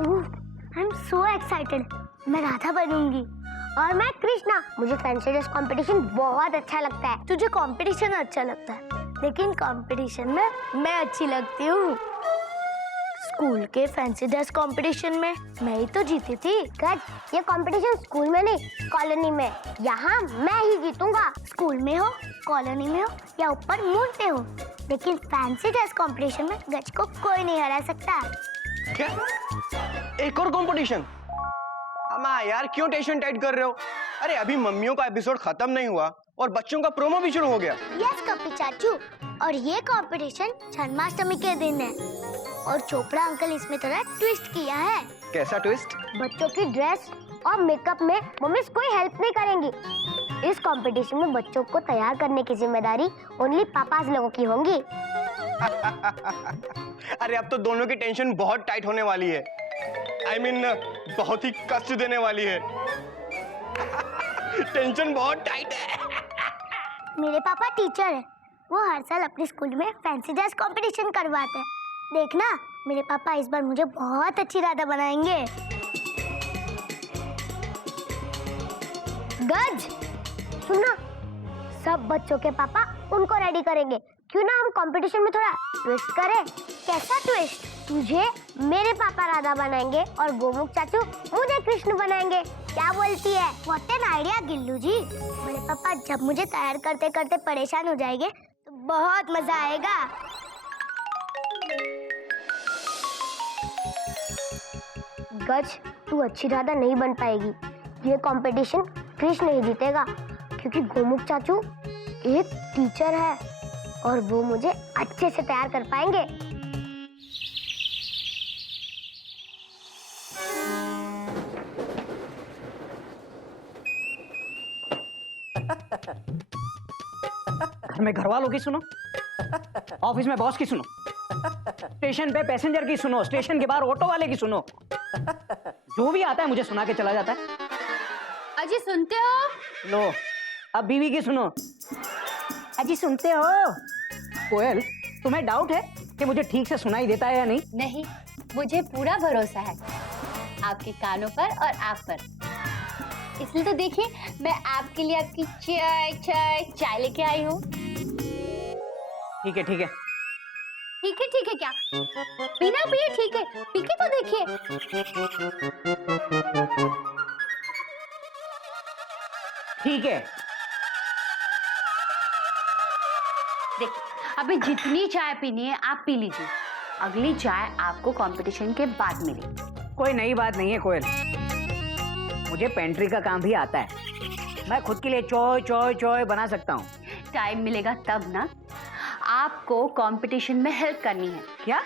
I am so excited. मैं राधा बनूंगी और मैं कृष्णा। मुझे फैंसी ड्रेस कंपटीशन बहुत अच्छा लगता है। तुझे कंपटीशन अच्छा लगता है, लेकिन कंपटीशन में मैं अच्छी लगती हूँ। स्कूल के फैंसी ड्रेस कंपटीशन में मैं ही तो जीती थी। गज, ये कंपटीशन स्कूल में नहीं, कॉलोनी में। यहाँ मैं ही जीतूंगा। स्कूल में हो, कॉलोनी में हो या ऊपर मून पे हो, लेकिन फैंसी ड्रेस कंपटीशन में गज को कोई नहीं हरा सकता। क्या? एक और कंपटीशन? अम्मा यार, क्यों टेंशन टाइट कर रहे हो? अरे अभी मम्मियों का एपिसोड खत्म नहीं हुआ और बच्चों का प्रोमो भी शुरू हो गया। यस कपी चाचू, और ये कंपटीशन जन्माष्टमी के दिन है और चोपड़ा अंकल इसमें थोड़ा ट्विस्ट किया है। कैसा ट्विस्ट? बच्चों की ड्रेस और मेकअप में मम्मी कोई हेल्प नहीं करेंगी। इस कंपटीशन में बच्चों को तैयार करने की जिम्मेदारी ओनली पापास लोगों की होंगी। अरे अब तो दोनों की टेंशन बहुत टाइट होने वाली है। I mean, बहुत ही कष्ट देने वाली है। टेंशन बहुत टाइट है। मेरे पापा टीचर है, वो हर साल अपने स्कूल में फैंसी ड्रेस कंपटीशन करवाते हैं। देखना, मेरे पापा इस बार मुझे बहुत अच्छी राधा बनाएंगे। गज, सुनो, सब बच्चों के पापा उनको रेडी करेंगे। क्यों ना हम कंपटीशन में थोड़ा ट्विस्ट करें? कैसा ट्विस्ट? तुझे मेरे पापा राधा बनाएंगे और गोमुख चाचू मुझे कृष्ण बनाएंगे। क्या बोलती है? व्हाट एन आइडिया गिल्लू जी। मेरे पापा जब मुझे तैयार करते करते परेशान हो जाएंगे तो बहुत मजा आएगा। गज, तू अच्छी राधा नहीं बन पाएगी। ये कंपटीशन कृष्ण ही जीतेगा, क्योंकि गोमुख चाचू एक टीचर है और वो मुझे अच्छे से तैयार कर पाएंगे। घर में घर वालों की सुनो, ऑफिस में बॉस की सुनो, स्टेशन पे पैसेंजर की सुनो, स्टेशन के बाहर ऑटो वाले की सुनो। जो भी आता है मुझे सुना के चला जाता है। अजी सुनते हो? लो, अब बीवी की सुनो। अजी सुनते हो? कोयल, तुम्हें डाउट है कि मुझे ठीक से सुनाई देता है या नहीं? नहीं, मुझे पूरा भरोसा है आपके कानों पर और आप पर। इसलिए तो देखिए, मैं आपके लिए आपकी चाय चाय चाय लेके आई हूँ। ठीक है ठीक है। ठीक है ठीक है क्या? बिना पिए ठीक है, पी के तो देखिए। ठीक है। देखिए, अभी जितनी चाय पीनी है आप पी लीजिए। अगली चाय आपको कंपटीशन के बाद मिलेगी। कोई नई बात नहीं है कोयल, मुझे पेंट्री का काम भी आता है। मैं खुद के लिए चॉय चॉय चॉय बना सकता हूँ। टाइम मिलेगा तब ना। आपको कंपटीशन में हेल्प करनी है। क्या?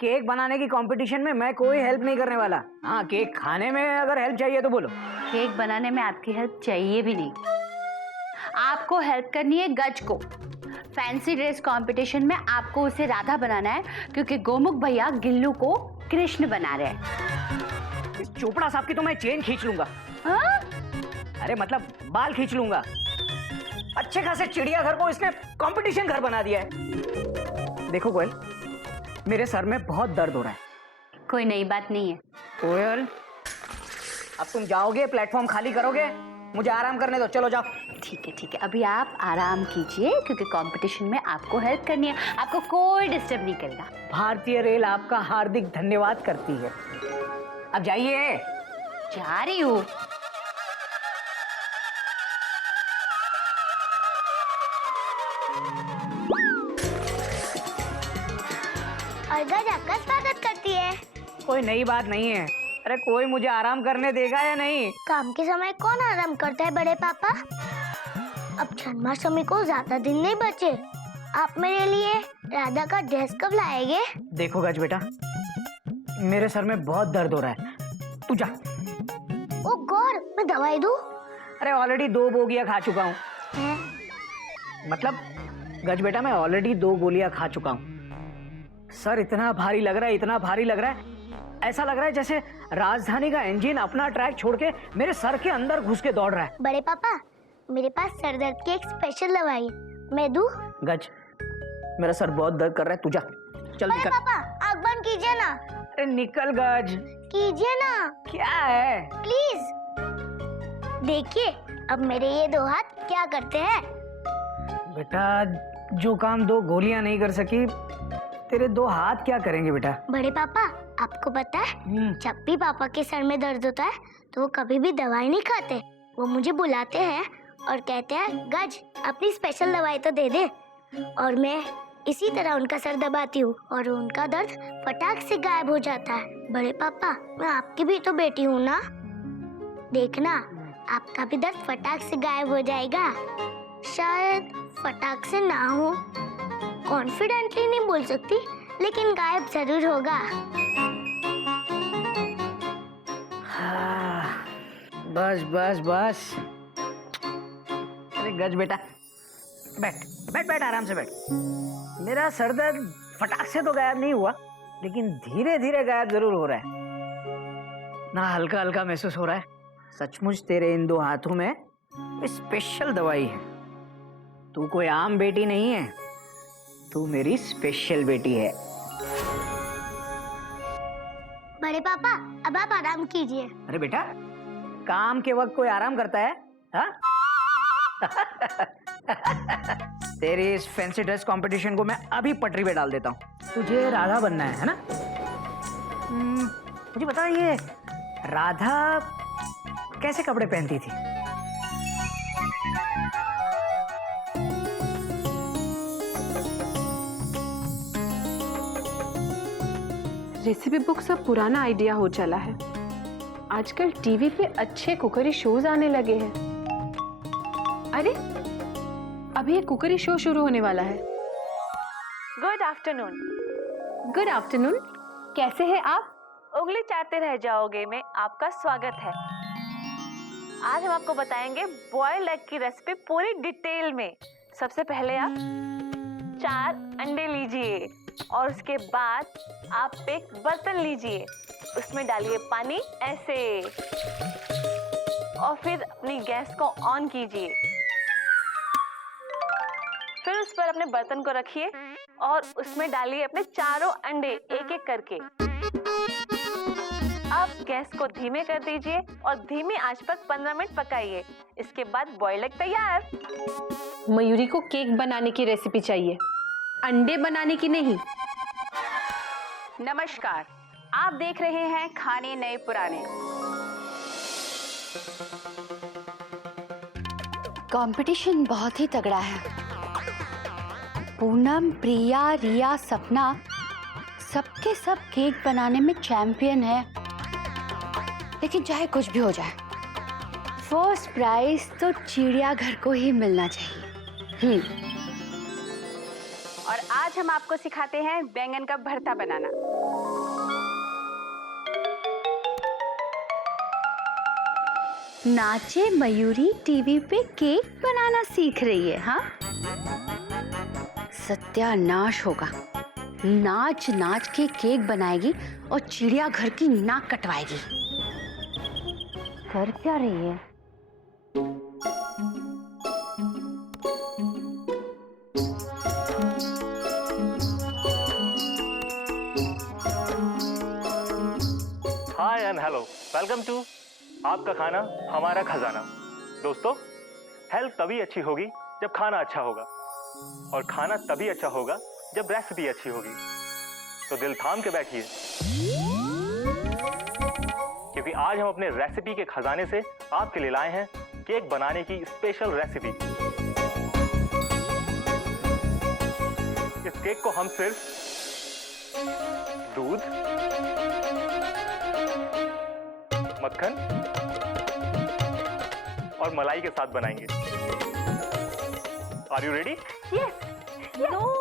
केक बनाने की कंपटीशन में मैं कोई हेल्प नहीं करने वाला। हाँ, केक खाने में अगर हेल्प चाहिए तो बोलो। केक बनाने में आपकी हेल्प चाहिए भी नहीं। आपको हेल्प करनी है गज को। फैंसी ड्रेस कंपटीशन में आपको उसे राधा बनाना है, क्योंकि गोमुख भैया गिल्लू को कृष्ण बना रहे हैं। इस चोपड़ा साहब की तो मैं चेन खींच लूंगा। हाँ? अरे मतलब बाल खींच लूंगा। अच्छे खासे चिड़ियाघर को इसने कंपटीशन घर बना दिया है। देखो कोयल, मेरे सर में बहुत दर्द हो रहा है। कोई नई बात नहीं है। कोयल, अब तुम जाओगे, प्लेटफॉर्म खाली करोगे, मुझे आराम करने दो। चलो जाओ। ठीक है, अभी आप आराम कीजिए, क्योंकि कंपटीशन में आपको हेल्प करनी है। आपको कोई डिस्टर्ब नहीं करेगा। भारतीय रेल आपका हार्दिक धन्यवाद करती है। अब जाइए। जा रही हूँ। और गज आपका स्वागत करती है। कोई नई बात नहीं है। अरे कोई मुझे आराम करने देगा या नहीं? काम के समय कौन आराम करता है बड़े पापा? अब जन्माष्टमी को ज्यादा दिन नहीं बचे। आप मेरे लिए राधा का ड्रेस कब लाएंगे? देखो गज बेटा, मेरे सर में बहुत दर्द हो रहा है, तू जा। ओ गॉड, मैं दवाई दूं? अरे ऑलरेडी 2 बोगियां खा चुका हूँ। मतलब गज बेटा, मैं ऑलरेडी 2 गोलियां खा चुका हूँ। सर इतना भारी लग रहा है, इतना भारी लग रहा है, ऐसा लग रहा है जैसे राजधानी का इंजन अपना ट्रैक छोड़ के मेरे सर के अंदर घुस के दौड़ रहा है। बड़े पापा, मेरे पास सर दर्द की एक स्पेशल दवाई है, मैं दूं? गज, मेरा सर बहुत दर्द कर रहा है, तू जा। चल बड़े निकल। पापा, आग बंद कीजिए ना। अरे निकल गज। कीजिए ना क्या है? प्लीज। देखिए अब मेरे ये दो हाथ क्या करते हैं। बेटा जो काम दो गोलियां नहीं कर सकी, तेरे दो हाथ क्या करेंगे बेटा? बड़े पापा आपको पता है, जब भी पापा के सर में दर्द होता है तो वो कभी भी दवाई नहीं खाते। वो मुझे बुलाते हैं और कहते हैं गज अपनी स्पेशल दवाई तो दे दे, और मैं इसी तरह उनका सर दबाती हूँ और उनका दर्द फटाक से गायब हो जाता है। बड़े पापा मैं आपकी भी तो बेटी हूँ ना, देखना आपका भी दर्द फटाक से गायब हो जाएगा। शायद फटाक से ना हो, कॉन्फिडेंटली नहीं बोल सकती, लेकिन गायब जरूर होगा। हाँ, बस बस बस। अरे गज बेटा बैठ बैठ बैठ, आराम से बैठ। मेरा सर दर्द फटाक से तो गायब नहीं हुआ, लेकिन धीरे धीरे गायब जरूर हो रहा है ना। हल्का हल्का महसूस हो रहा है। सचमुच तेरे इन दो हाथों में स्पेशल दवाई है। तू कोई आम बेटी नहीं है, तू मेरी स्पेशल बेटी है। बड़े पापा अब आप आराम कीजिए। अरे बेटा काम के वक्त कोई आराम करता है? हाँ? तेरी इस फैंसी ड्रेस कंपटीशन को मैं अभी पटरी पे डाल देता हूँ। तुझे राधा बनना है ना? मुझे बता, ये राधा कैसे कपड़े पहनती थी? रेसिपी बुक सब पुराना आइडिया हो चला है। आजकल टीवी पे अच्छे कुकरी शोज आने लगे हैं। अरे अभी एक कुकरी शो शुरू होने वाला है। Good afternoon. गुड आफ्टरनून, कैसे हैं आप? उंगली चाटते रह जाओगे में आपका स्वागत है। आज हम आपको बताएंगे बॉइल्ड एग की रेसिपी पूरी डिटेल में। सबसे पहले आप 4 अंडे लीजिए और उसके बाद आप एक बर्तन लीजिए, उसमें डालिए पानी ऐसे, और फिर अपनी गैस को ऑन कीजिए। फिर उस पर अपने बर्तन को रखिए और उसमें डालिए अपने चारों अंडे एक एक करके। अब गैस को धीमे कर दीजिए और धीमी आंच पर 15 मिनट पकाइए। इसके बाद बॉइल्ड एग तैयार। मयूरी को केक बनाने की रेसिपी चाहिए, अंडे बनाने की नहीं। नमस्कार, आप देख रहे हैं खाने नए पुराने। कंपटीशन बहुत ही तगड़ा है। पूनम, प्रिया, रिया, सपना सबके सब केक बनाने में चैंपियन है। लेकिन चाहे कुछ भी हो जाए, फर्स्ट प्राइज तो चिड़ियाघर को ही मिलना चाहिए। और आज हम आपको सिखाते हैं बैंगन का भरता बनाना। नाचे मयूरी टीवी पे केक बनाना सीख रही है। हाँ, सत्यानाश होगा। नाच नाच के केक बनाएगी और चिड़ियाघर की नाक कटवाएगी। कर क्या रही है? हाय एंड हेलो, वेलकम टू आपका खाना हमारा खजाना। दोस्तों, हेल्थ तभी अच्छी होगी जब खाना अच्छा होगा, और खाना तभी अच्छा होगा जब रेसिपी अच्छी होगी। तो दिल थाम के बैठिए, क्योंकि आज हम अपने रेसिपी के खजाने से आपके लिए लाए हैं केक बनाने की स्पेशल रेसिपी। इस केक को हम सिर्फ दूध, मक्खन और मलाई के साथ बनाएंगे। Are you ready? Yes. No,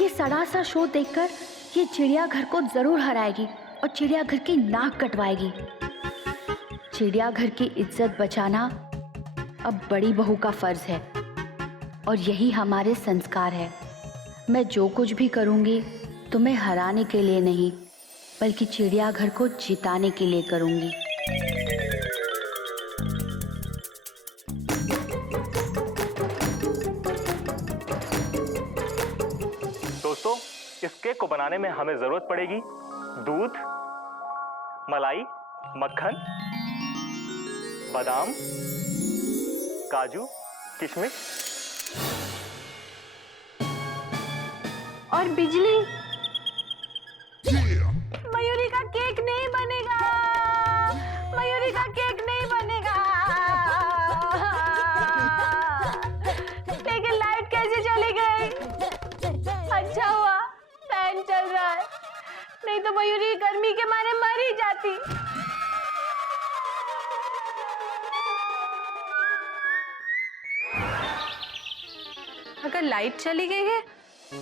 ये सड़ा सा शो देखकर ये चिड़ियाघर को जरूर हराएगी और चिड़ियाघर की नाक कटवाएगी। चिड़ियाघर की इज्जत बचाना अब बड़ी बहू का फर्ज है, और यही हमारे संस्कार है। मैं जो कुछ भी करूंगी तुम्हें हराने के लिए नहीं, बल्कि चिड़ियाघर को जिताने के लिए करूंगी। इस केक को बनाने में हमें जरूरत पड़ेगी दूध, मलाई, मक्खन, बादाम, काजू, किशमिश और बिजली। मयूरी का केक नहीं बनेगा, मयूरी का केक नहीं बनेगा। लेकिन लाइट कैसे चली गई? अच्छा हुआ फैन चल रहा है, नहीं तो मयूरी गर्मी के मारे मर ही जाती। अगर लाइट चली गई है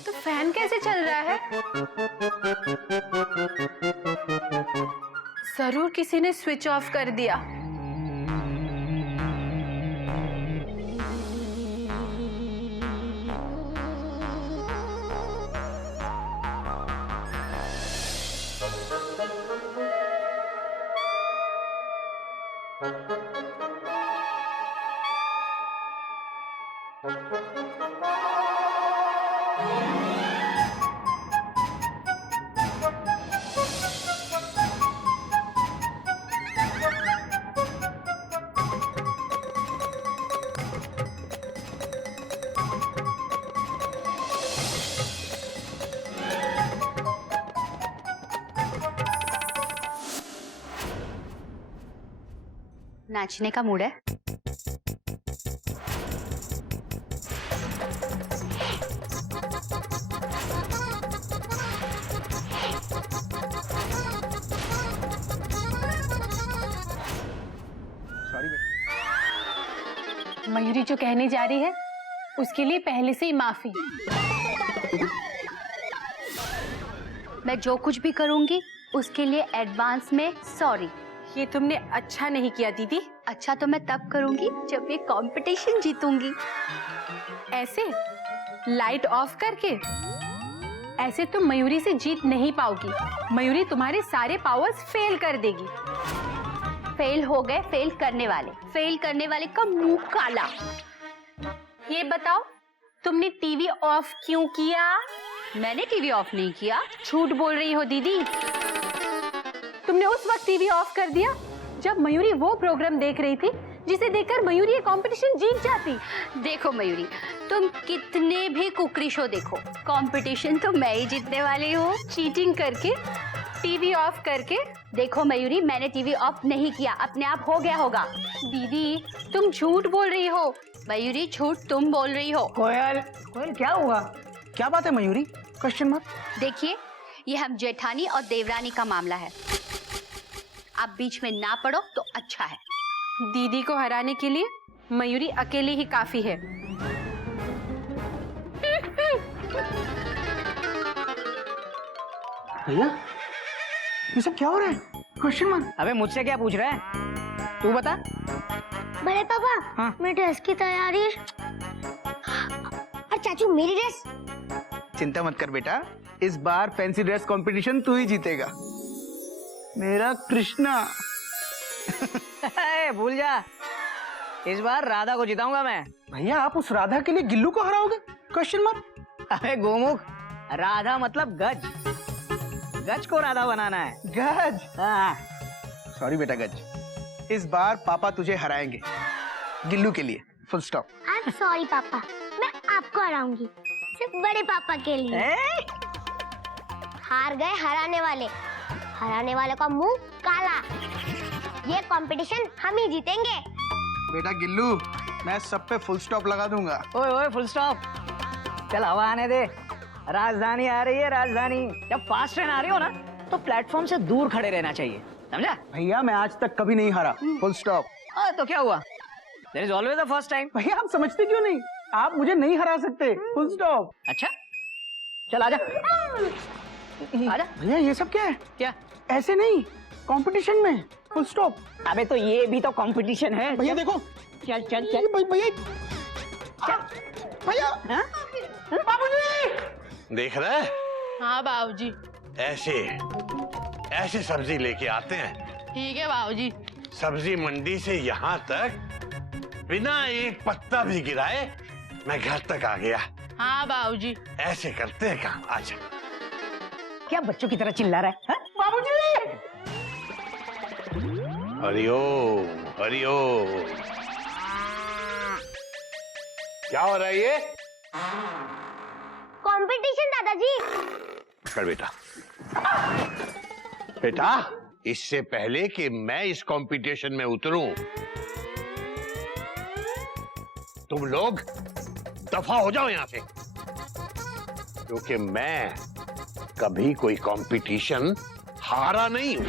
तो फैन कैसे चल रहा है? जरूर किसी ने स्विच ऑफ कर दिया। नाचने का मूड है? मयूरी जो कहने जा रही है उसके लिए पहले से ही माफी। मैं जो कुछ भी करूंगी उसके लिए एडवांस में सॉरी। ये तुमने अच्छा नहीं किया दीदी। अच्छा तो मैं तब करूंगी जब ये कंपटीशन जीतूंगी। ऐसे लाइट ऑफ करके? ऐसे तुम मयूरी से जीत नहीं पाओगी। मयूरी तुम्हारे सारे पावर्स फेल कर देगी। फेल हो गए फेल करने वाले का मुंह काला। ये बताओ तुमने टीवी ऑफ क्यों किया? मैंने टीवी ऑफ नहीं किया। झूठ बोल रही हो दीदी। तुमने उस वक्त टीवी ऑफ कर दिया जब मयूरी वो प्रोग्राम देख रही थी जिसे देखकर मयूरी ये कंपटीशन जीत जाती। देखो मयूरी, तुम कितने भी कुकरी शो देखो, कंपटीशन तो मैं ही जीतने वाली हूँ। चीटिंग करके, टीवी ऑफ करके। देखो मयूरी, मैंने टीवी ऑफ नहीं किया, अपने आप हो गया होगा। दीदी तुम झूठ बोल रही हो। मयूरी झूठ तुम बोल रही हो। कोयल, कोयल क्या हुआ? क्या बात है मयूरी? Question mark. देखिए, ये हम जेठानी और देवरानी का मामला है। आप बीच में ना पड़ो तो अच्छा है। दीदी को हराने के लिए मयूरी अकेली ही काफी है। भैया ये सब क्या हो रहा है? Question mark. अबे मुझसे क्या पूछ रहा है? तू बता। बड़े पापा, हाँ? मेरी ड्रेस की तैयारी। और चाचू मेरी ड्रेस। चिंता मत कर बेटा, इस बार फैंसी ड्रेस कंपटीशन तू ही जीतेगा, मेरा कृष्णा। भूल जा, इस बार राधा को जिताऊंगा मैं। भैया आप उस राधा के लिए गिल्लू को हराओगे? Question mark. अबे गोमुख, राधा मतलब गज। गज को राधा बनाना है। गज। हाँ। सॉरी बेटा गज, इस बार पापा तुझे हराएंगे गिल्लू के लिए, full stop. I am sorry पापा, मैं आपको हराऊंगी सिर्फ बड़े पापा के लिए। हार गए हराने वाले का मुंह काला। ये कंपटीशन हम ही जीतेंगे। बेटा गिल्लू, मैं सब पे फुल स्टॉप लगा दूंगा। ओए ओए फुल स्टॉप, चल हवा आने दे। राजधानी आ रही है, राजधानी। जब फास्ट ट्रेन आ रही हो ना तो प्लेटफॉर्म से दूर खड़े रहना चाहिए, समझा? भैया मैं आज तक कभी नहीं हारा, फुल स्टॉप। तो क्या हुआ? There is always the first time. भैया आप समझते क्यों नहीं? आप मुझे नहीं हरा सकते, फुल स्टॉप। अच्छा चल आजा। आजा। भैया ये सब क्या है? क्या? ऐसे नहीं, कंपटीशन में फुल स्टॉप। अबे तो ये भी तो कंपटीशन है। भैया देखो। चल चल चल भैया भैया बाबूजी देख रहा है? हाँ बाबूजी। ऐसे सब्जी लेके आते हैं। ठीक है बाबूजी। सब्जी मंडी से यहाँ तक बिना एक पत्ता भी गिराए मैं घर तक आ गया। हाँ बाबूजी। ऐसे करते हैं काम। आजा क्या बच्चों की तरह चिल्ला रहा है? बाबूजी! हरिओम हरिओम। क्या हो रहा है ये? कंपटीशन दादाजी। कर बेटा। बेटा, इससे पहले कि मैं इस कंपटीशन में उतरूं, तुम लोग दफा हो जाओ यहां से, क्योंकि मैं कभी कोई कंपटीशन हारा नहीं हूं।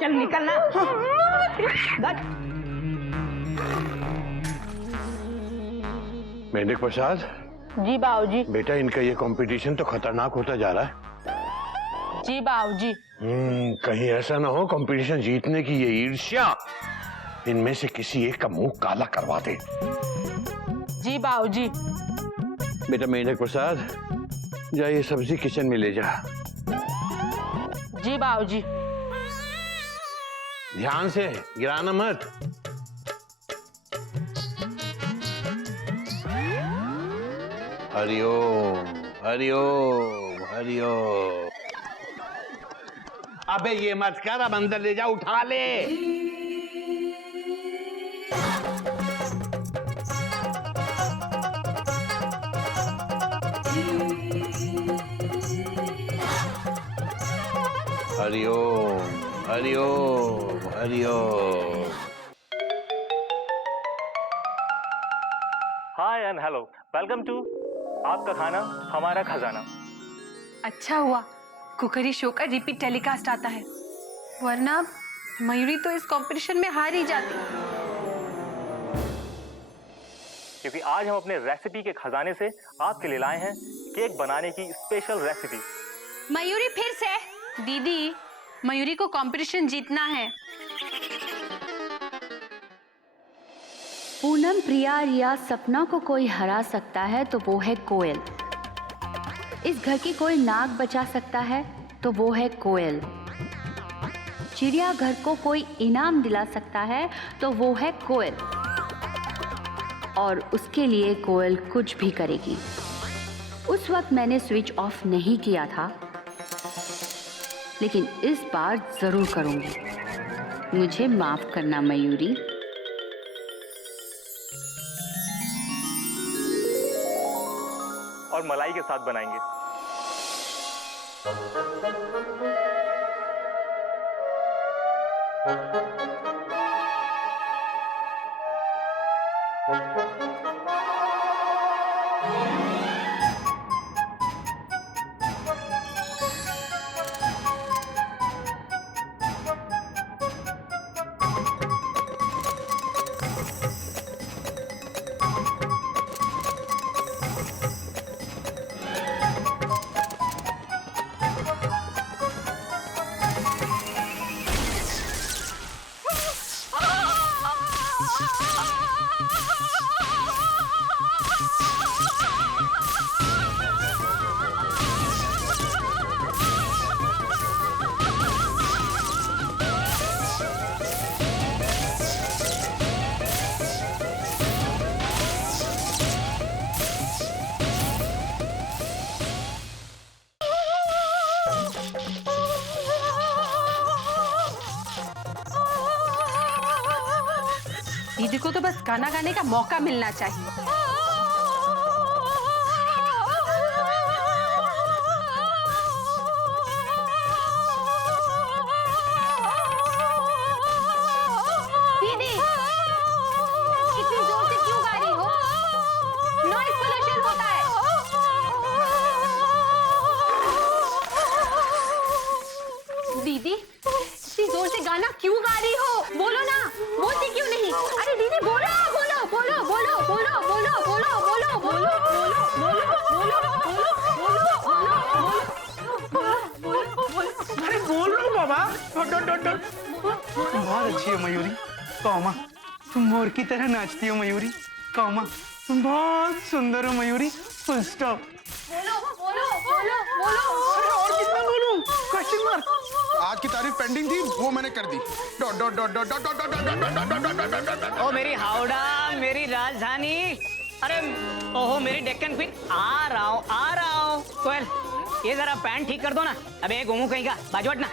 चल निकलना। मेंढक प्रसाद, जी बाबूजी। बेटा इनका ये कंपटीशन तो खतरनाक होता जा रहा है। जी बाबूजी। कहीं ऐसा ना हो कंपटीशन जीतने की ये ईर्ष्या इनमें से किसी एक का मुंह काला करवा दे। जी बाबूजी। बेटा मेंढक प्रसाद, जा ये सब्जी किचन में ले जा। जी बाबूजी। ध्यान से गिराना मत। हरिओम हरिओम हरिओम। अबे ये मत कर, अब अंदर ले जा, उठा ले। हरिओम हरिओम हरिओम। हाय एंड हेलो, वेलकम टू आपका खाना हमारा खजाना। अच्छा हुआ कुकरी शो का रिपीट टेलीकास्ट आता है, वरना मयूरी तो इस कंपटीशन में हार ही जाती। क्योंकि आज हम अपने रेसिपी के खजाने से आपके लिए लाए हैं केक बनाने की स्पेशल रेसिपी। मयूरी फिर से? दीदी, मयूरी को कंपटीशन जीतना है। पूनम, प्रिया या सपना को कोई हरा सकता है तो वो है कोयल। इस घर की कोई नाक बचा सकता है तो वो है कोयल। चिड़ियाघर को कोई इनाम दिला सकता है तो वो है कोयल। और उसके लिए कोयल कुछ भी करेगी। उस वक्त मैंने स्विच ऑफ नहीं किया था, लेकिन इस बार जरूर करूंगी। मुझे माफ करना मयूरी। और मलाई के साथ बनाएंगे। दीदी को तो बस गाना गाने का मौका मिलना चाहिए। दीदी, इतनी जोर से क्यों गा रही हो? नॉइज पोल्यूशन होता है। दीदी, इतनी जोर से गाना क्यों गा रही हो? बोलो ना, बोलती क्यों नहीं? अरे दीदी बोलो बोलो बोलो बोलो बोलो बोलो बोलो बोलो बोलो बोलो बोलो। अरे बोल लो बाबा। बहुत अच्छी है मयूरी। कौमा, तुम मोर की तरह नाचती हो मयूरी। कौमा, तुम बहुत सुंदर हो मयूरी, फुल स्टॉप। और कितना बोलूं? Question mark. आज की तारीफ पेंडिंग थी, वो मैंने कर दी। Dot dot dot dot dot dot dot dot dot dot dot dot dot. ओ मेरी हावड़ा, मेरी राजधानी, अरे ओहो मेरी डेक्कन क्वीन, आ रहा हूँ। कोयल, ये जरा पैंट ठीक कर दो ना। अबे गोमू कहीं का, बाजू हटना।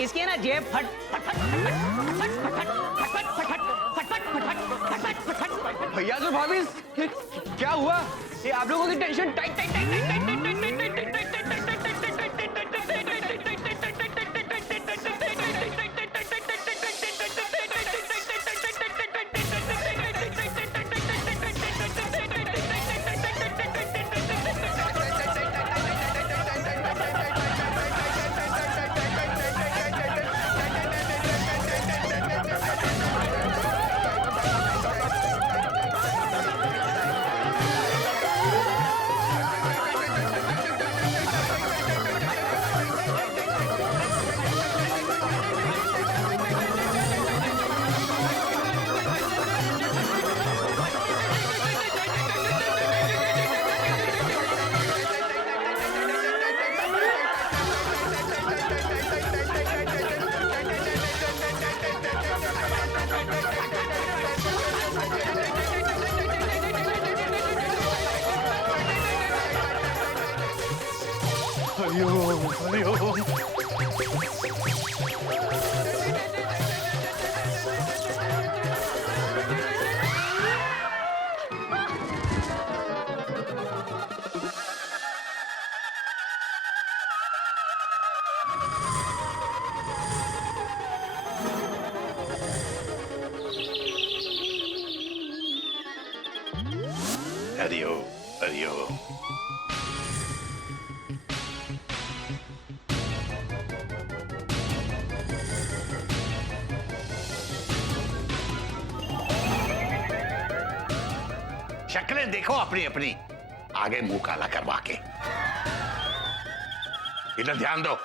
इसकी है ना जेब फट फट फट फट फट फट फट फट फट फट फट फट फट। भैया तो भाभी, ये क्या हुआ? ये आप लोगों की tension tight tight tight tight tight tight tight tight tight Hari Om Hari Om. शक्लें देखो अपनी अपनी, आगे मुंह काला करवा के। इधर ध्यान दो।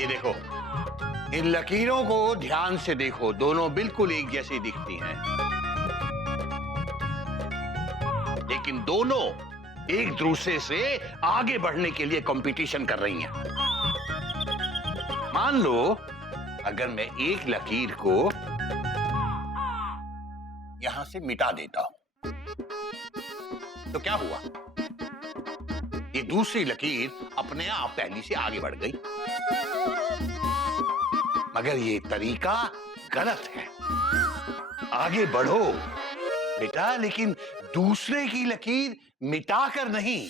ये देखो, इन लकीरों को ध्यान से देखो, दोनों बिल्कुल एक जैसी दिखती हैं, लेकिन दोनों एक दूसरे से आगे बढ़ने के लिए कंपटीशन कर रही हैं। मान लो अगर मैं एक लकीर को यहां से मिटा देता हूं तो क्या हुआ? ये दूसरी लकीर अपने आप पहली से आगे बढ़ गई। मगर ये तरीका गलत है। आगे बढ़ो बेटा, लेकिन दूसरे की लकीर मिटाकर नहीं,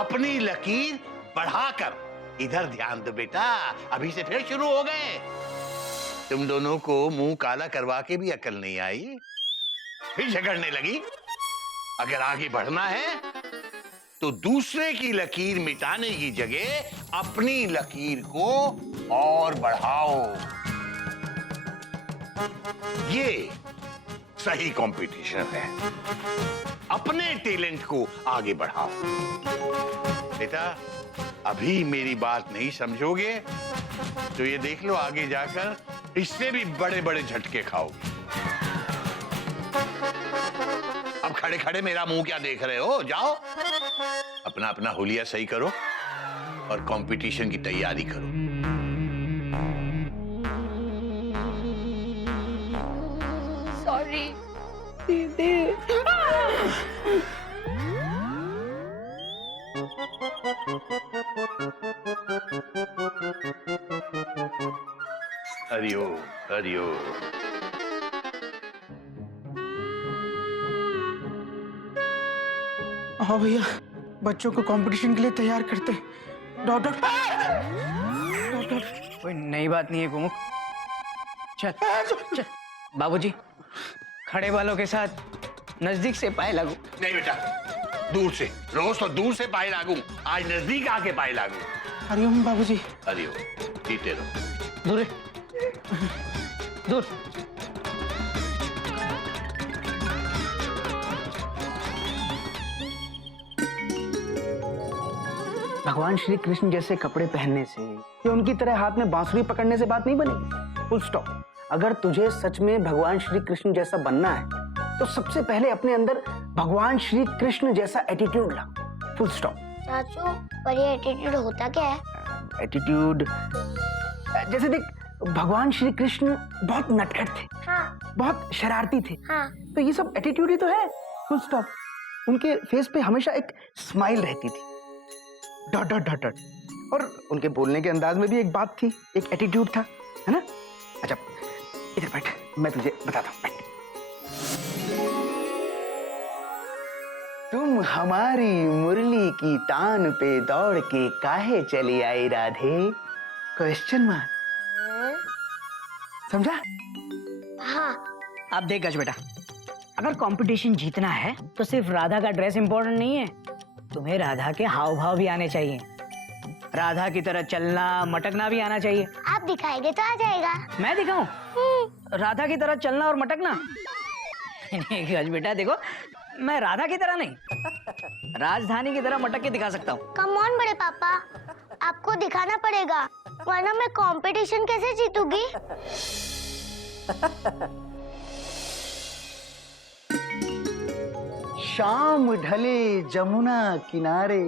अपनी लकीर बढ़ाकर। इधर ध्यान दो बेटा, अभी से फिर शुरू हो गए। तुम दोनों को मुंह काला करवा के भी अकल नहीं आई, फिर झगड़ने लगी। अगर आगे बढ़ना है तो दूसरे की लकीर मिटाने की जगह अपनी लकीर को और बढ़ाओ। ये सही कंपटीशन है। अपने टैलेंट को आगे बढ़ाओ। बेटा, अभी मेरी बात नहीं समझोगे तो ये देख लो, आगे जाकर इससे भी बड़े बड़े झटके खाओगे। अब खड़े खड़े मेरा मुंह क्या देख रहे हो? जाओ अपना अपना हुलिया सही करो और कंपटीशन की तैयारी करो। सॉरी दीदी। हरिओम हरिओम। हाँ भैया, बच्चों को कंपटीशन के लिए तैयार करते। डॉट डॉट कोई नई बात नहीं है गोमुख। चल चल बाबूजी, खड़े वालों के साथ नजदीक से पाए लागू। नहीं बेटा, दूर से। रोज तो दूर से पाए लागू, आज नजदीक आके पाए लागू। हरिओम बाबूजी। हरिओम। जीते रहो। दूर दूर। भगवान श्री कृष्ण जैसे कपड़े पहनने से या उनकी तरह हाथ में बांसुरी पकड़ने से बात नहीं बनेगी। Full stop. अगर तुझे सच में भगवान श्री कृष्ण जैसा बनना है तो सबसे पहले अपने अंदर भगवान श्री कृष्ण जैसा एटीट्यूड ला। Full stop. चाचू, पर ये एटीट्यूड होता क्या है? एटीट्यूड जैसे देख, भगवान श्री कृष्ण बहुत नटखट थे, हाँ बहुत शरारती थे, हाँ। तो ये सब एटीट्यूड ही तो है। Full stop. उनके फेस पे हमेशा एक स्माइल रहती थी, डॉट डॉट डॉट डॉट, और उनके बोलने के अंदाज में भी एक बात थी, एक एटीट्यूड था, है ना? अच्छा इधर बैठ, मैं तुझे बताता हूँ, बैठ। तुम हमारी मुरली की तान पे दौड़ के काहे चली आई राधे? Question mark. समझा? हाँ। अब देख गज बेटा, अगर कंपटीशन जीतना है तो सिर्फ राधा का ड्रेस इंपॉर्टेंट नहीं है, तुम्हें राधा के हाव भाव भी आने चाहिए। राधा की तरह चलना मटकना भी आना चाहिए। आप दिखाएंगे तो आ जाएगा। मैं दिखाऊं? राधा की तरह चलना और मटकना? नहीं गज बेटा, देखो मैं राधा की तरह नहीं, राजधानी की तरह मटक के दिखा सकता हूँ। कम ऑन बड़े पापा, आपको दिखाना पड़ेगा, वरना मैं कंपटीशन कैसे जीतूंगी? शाम ढले जमुना किनारे,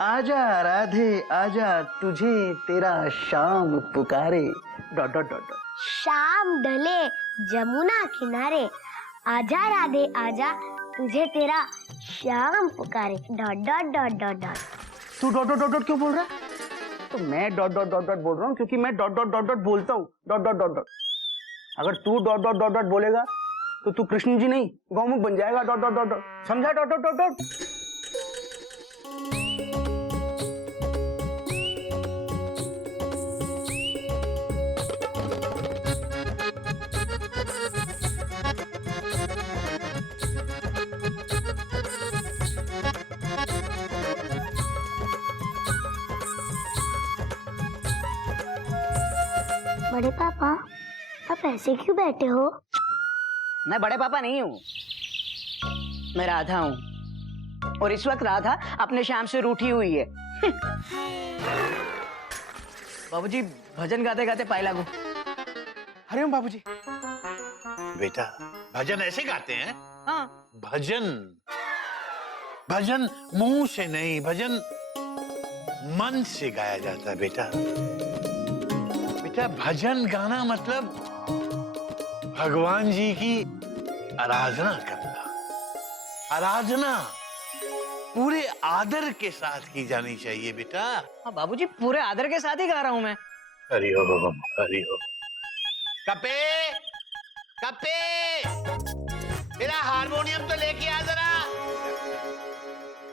आजा राधे आजा, तुझे तेरा शाम पुकारे। Dot dot dot dot. शाम ढले जमुना किनारे, आजा राधे आजा, तुझे तेरा शाम पुकारे। Dot dot dot dot dot. तू डॉट डॉट डॉट डॉट क्यों बोल रहा है? तो मैं डॉट डॉट डॉट डॉट बोल रहा हूँ क्योंकि मैं डॉट डॉट डॉट डॉट बोलता हूँ। Dot dot dot dot. अगर तू डॉट डॉट डॉट डॉट बोलेगा तो तू कृष्ण जी नहीं गौमुख बन जाएगा। Dot dot dot dot. समझा? Dot dot dot dot. बड़े पापा, आप ऐसे क्यों बैठे हो? मैं बड़े पापा नहीं हूँ, मैं राधा हूँ, और इस वक्त राधा अपने श्याम से रूठी हुई है। बाबूजी भजन गाते गाते पाए लागू। हरिओम बाबूजी। बेटा भजन ऐसे गाते हैं? हाँ। भजन, भजन मुंह से नहीं, भजन मन से गाया जाता है बेटा। बेटा भजन गाना मतलब भगवान जी की आराधना करना। आराधना पूरे आदर के साथ की जानी चाहिए बेटा। हाँ बाबूजी, पूरे आदर के साथ ही गा रहा हूँ मैं। हरि ओम, हरि ओम। कपे, कपे, मेरा हारमोनियम तो लेके आ जरा।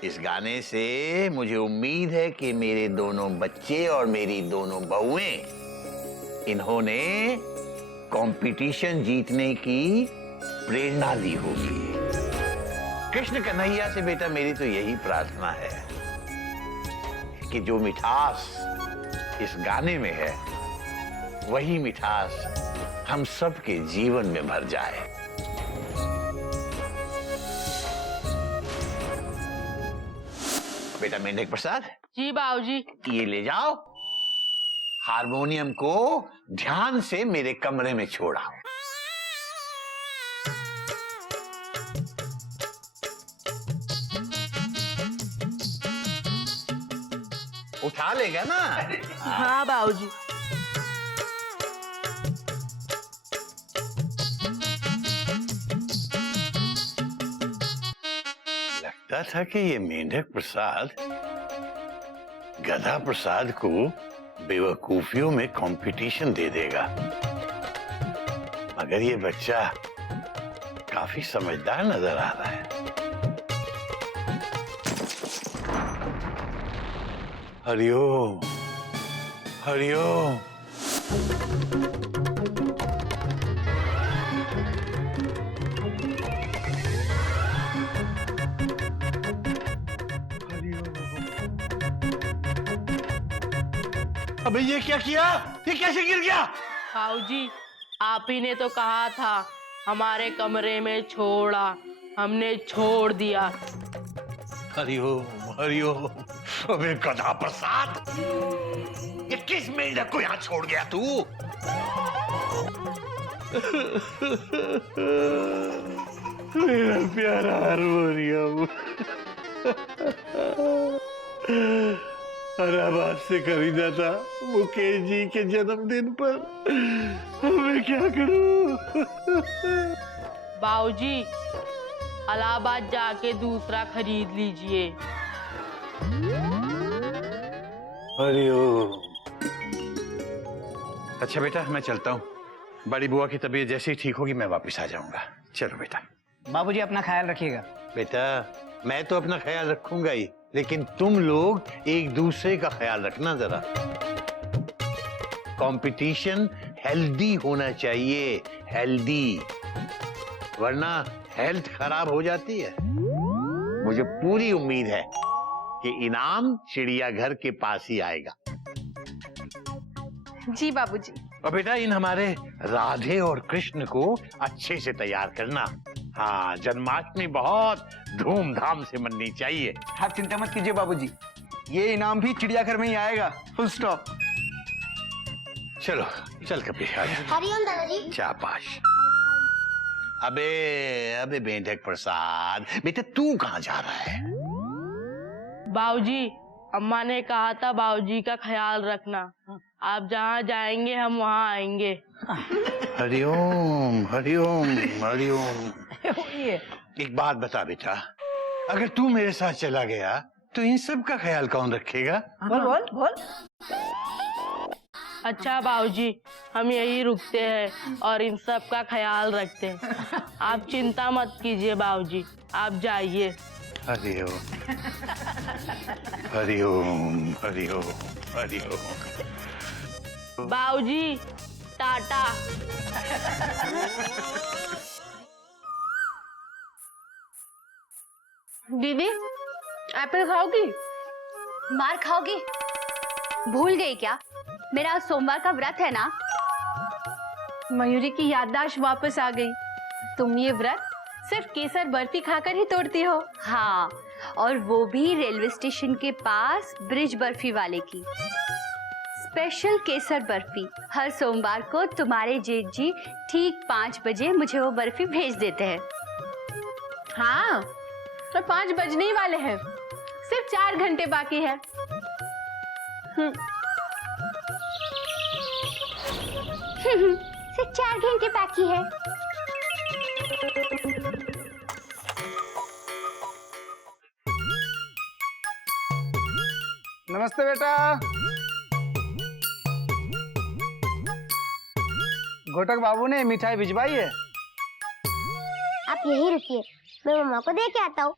इस गाने से मुझे उम्मीद है कि मेरे दोनों बच्चे और मेरी दोनों बहुएं, इन्होंने कंपटीशन जीतने की प्रेरणा ली होगी। कृष्ण कन्हैया से बेटा मेरी तो यही प्रार्थना है कि जो मिठास इस गाने में है वही मिठास हम सबके जीवन में भर जाए। बेटा मेंढक प्रसाद, जी बाबूजी। ये ले जाओ, हारमोनियम को ध्यान से मेरे कमरे में छोड़ा। उठा लेगा ना? हाँ बाबूजी। लगता था कि ये मेंढक प्रसाद गधा प्रसाद को बेवकूफियों में कंपटीशन दे देगा, मगर ये बच्चा काफी समझदार नजर आ रहा है। हरिओम, हरिओम। अबे ये क्या किया? ये कैसे गिर गया? बाबूजी, आप ही ने तो कहा था हमारे कमरे में छोड़ा, हमने छोड़ दिया। हरिओम, हरिओम। अबे गधा प्रसाद, ये किस मेंढक को यहाँ छोड़ गया तू? मेरा प्यारा हारमोनियम, इलाहाबाद से खरीदा था मुकेश जी के जन्मदिन पर। मैं क्या करूं? बाबूजी, इलाहाबाद जाके दूसरा खरीद लीजिए। हरिओम। अच्छा बेटा, मैं चलता हूँ। बड़ी बुआ की तबीयत जैसे ही ठीक होगी मैं वापस आ जाऊंगा। चलो बेटा। बाबूजी अपना ख्याल रखिएगा। बेटा, मैं तो अपना ख्याल रखूंगा ही, लेकिन तुम लोग एक दूसरे का ख्याल रखना जरा। कंपटीशन हेल्दी होना चाहिए, हेल्दी, वरना हेल्थ खराब हो जाती है। मुझे पूरी उम्मीद है कि इनाम चिड़ियाघर के पास ही आएगा। जी बाबूजी। और बेटा, इन हमारे राधे और कृष्ण को अच्छे से तैयार करना। हाँ, जन्माष्टमी बहुत धूमधाम से मननी चाहिए। आप चिंता मत कीजिए बाबूजी, ये इनाम भी चिड़ियाघर में ही आएगा। Full stop. चलो चल कपिल, हरिओम दादाजी। शाबाश। अबे अबे मेंढक प्रसाद, बेटा तू कहाँ जा रहा है? बाबूजी, अम्मा ने कहा था बाबूजी का ख्याल रखना। आप जहाँ जाएंगे हम वहाँ आएंगे। हरिओम हरिओम हरिओम। ये एक बात बता बेटा, अगर तू मेरे साथ चला गया तो इन सब का ख्याल कौन रखेगा? बोल बोल बोल। अच्छा बाबूजी, हम यही रुकते हैं और इन सब का ख्याल रखते हैं। आप चिंता मत कीजिए बाबूजी, आप जाइए। हरिओम हरिओम हरिओम हरिओम। बाबूजी, टाटा। दीदी, एप्पल खाओगी? मार खाओगी? भूल गई क्या? मेरा आज सोमवार का व्रत है ना। मयूरी की याददाश्त वापस आ गई। तुम ये व्रत सिर्फ केसर बर्फी खाकर ही तोड़ती हो। हाँ, और वो भी रेलवे स्टेशन के पास ब्रिज बर्फी वाले की स्पेशल केसर बर्फी। हर सोमवार को तुम्हारे जेठ जी ठीक 5 बजे मुझे वो बर्फी भेज देते हैं। हाँ, तो 5 बजने ही वाले हैं। सिर्फ 4 घंटे बाकी है। सिर्फ 4 घंटे बाकी है। नमस्ते बेटा। घोटक बाबू ने मिठाई भिजवाई है। आप यहीं रुकिए, मैं मम्मा को दे के आता हूँ।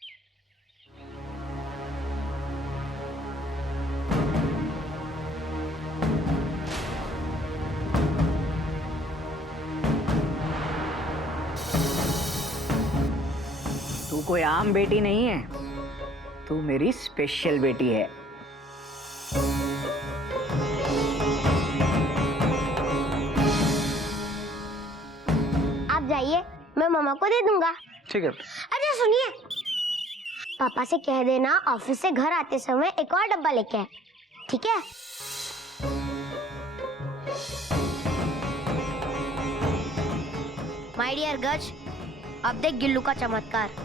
तू कोई आम बेटी नहीं है, तू मेरी स्पेशल बेटी है। आप जाइए, मैं मम्मा को दे दूंगा। ठीक है। अच्छा सुनिए, पापा से कह देना ऑफिस से घर आते समय एक और डब्बा लेके आए, ठीक है? माय डियर गज, अब देख गिल्लू का चमत्कार।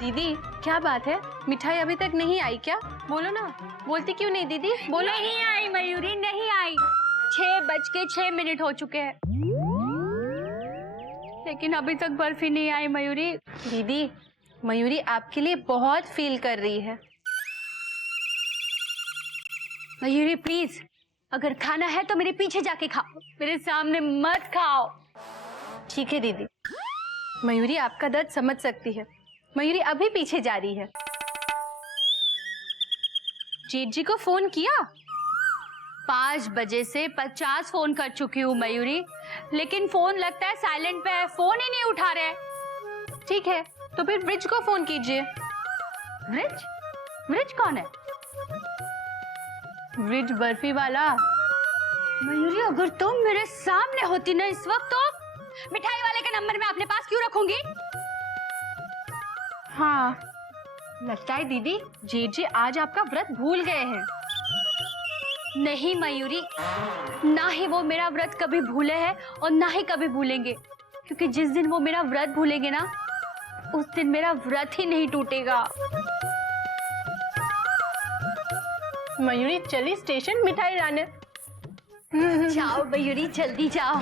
दीदी, क्या बात है? मिठाई अभी तक नहीं आई क्या? बोलो ना। बोलती क्यों नहीं दीदी? बोलो। नहीं आई मयूरी, नहीं आई। 6:06 हो चुके हैं, लेकिन अभी तक बर्फी नहीं आई मयूरी। दीदी, मयूरी आपके लिए बहुत फील कर रही है। मयूरी प्लीज, अगर खाना है तो मेरे पीछे जाके खाओ, मेरे सामने मत खाओ। ठीक है दीदी, मयूरी आपका दर्द समझ सकती है। मयूरी अभी पीछे जा रही है। जेठ जी को फोन किया? 5 बजे से 50 फोन कर चुकी हूँ मयूरी, लेकिन फोन लगता है साइलेंट पे है, फोन ही नहीं उठा रहे। ठीक है, तो फिर ब्रिज को फोन कीजिए। ब्रिज? ब्रिज कौन है? ब्रिज बर्फी वाला। मयूरी, अगर तुम मेरे सामने होती ना इस वक्त तो मिठाई वाले का नंबर मैं अपने पास क्यों रखूंगी? हाँ, लगता है दीदी जेठ जी आज आपका व्रत भूल गए हैं। नहीं मयूरी, ना ही वो मेरा व्रत कभी भूले हैं और ना ही कभी भूलेंगे, क्योंकि जिस दिन वो मेरा व्रत भूलेंगे ना, उस दिन मेरा व्रत ही नहीं टूटेगा। मयूरी चली स्टेशन मिठाई लाने। जाओ मयूरी, जल्दी जाओ।